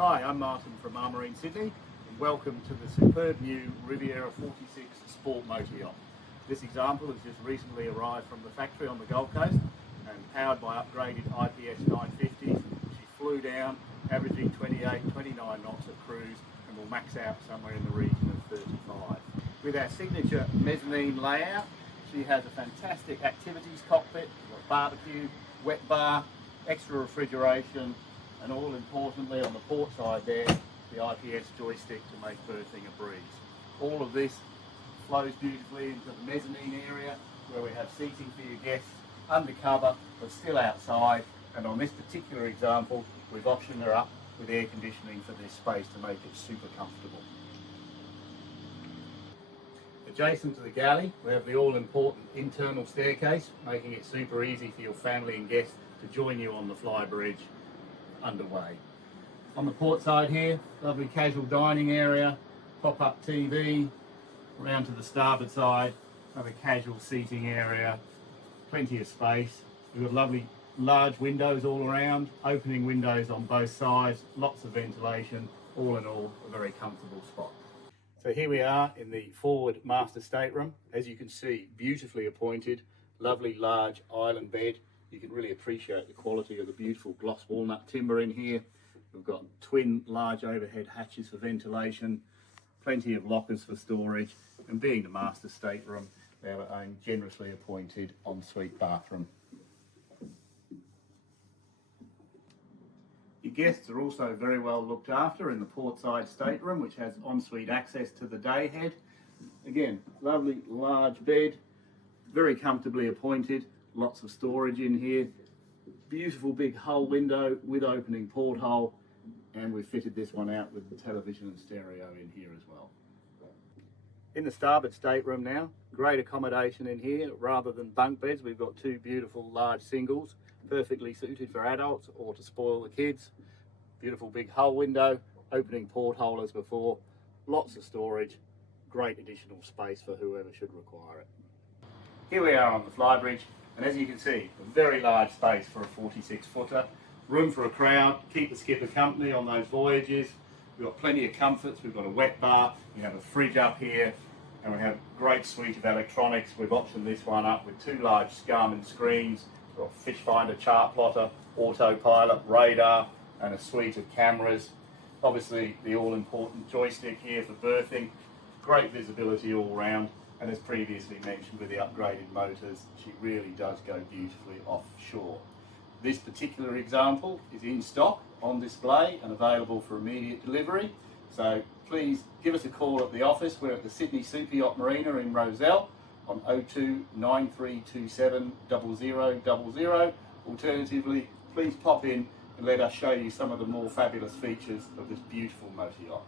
Hi, I'm Martin from Marine Sydney, and welcome to the superb new Riviera 46 Sport Motor Yacht. This example has just recently arrived from the factory on the Gold Coast and powered by upgraded IPS 950s. She flew down, averaging 28, 29 knots at cruise, and will max out somewhere in the region of 35. With our signature mezzanine layout, she has a fantastic activities cockpit, a barbecue, wet bar, extra refrigeration, and all importantly on the port side there, the IPS joystick to make berthing a breeze. All of this flows beautifully into the mezzanine area where we have seating for your guests, undercover but still outside, and on this particular example we've optioned her up with air conditioning for this space to make it super comfortable. Adjacent to the galley we have the all-important internal staircase, making it super easy for your family and guests to join you on the flybridge underway. On the port side here, lovely casual dining area, pop-up TV, around to the starboard side, another casual seating area, plenty of space. We've got lovely large windows all around, opening windows on both sides, lots of ventilation, all in all a very comfortable spot. So here we are in the forward master stateroom. As you can see, beautifully appointed, lovely large island bed. You can really appreciate the quality of the beautiful gloss walnut timber in here. We've got twin large overhead hatches for ventilation, plenty of lockers for storage, and being the master stateroom, we have our own generously appointed ensuite bathroom. Your guests are also very well looked after in the portside stateroom, which has ensuite access to the day head. Again, lovely large bed, very comfortably appointed, lots of storage in here, beautiful big hull window with opening porthole, and we've fitted this one out with the television and stereo in here as well. In the starboard stateroom now, great accommodation in here. Rather than bunk beds, we've got two beautiful large singles, perfectly suited for adults or to spoil the kids. Beautiful big hull window, opening porthole as before, lots of storage, great additional space for whoever should require it. Here we are on the flybridge, and as you can see, a very large space for a 46 footer, room for a crowd, keep the skipper company on those voyages. We've got plenty of comforts, we've got a wet bar, we have a fridge up here, and we have a great suite of electronics. We've optioned this one up with two large Garmin screens, we've got fish finder, chart plotter, autopilot, radar, and a suite of cameras. Obviously the all-important joystick here for berthing, great visibility all round, and as previously mentioned with the upgraded motors, she really does go beautifully offshore. This particular example is in stock on display and available for immediate delivery. So please give us a call at the office. We're at the Sydney Super Yacht Marina in Rozelle on 02 9327 0000. Alternatively, please pop in and let us show you some of the more fabulous features of this beautiful motor yacht.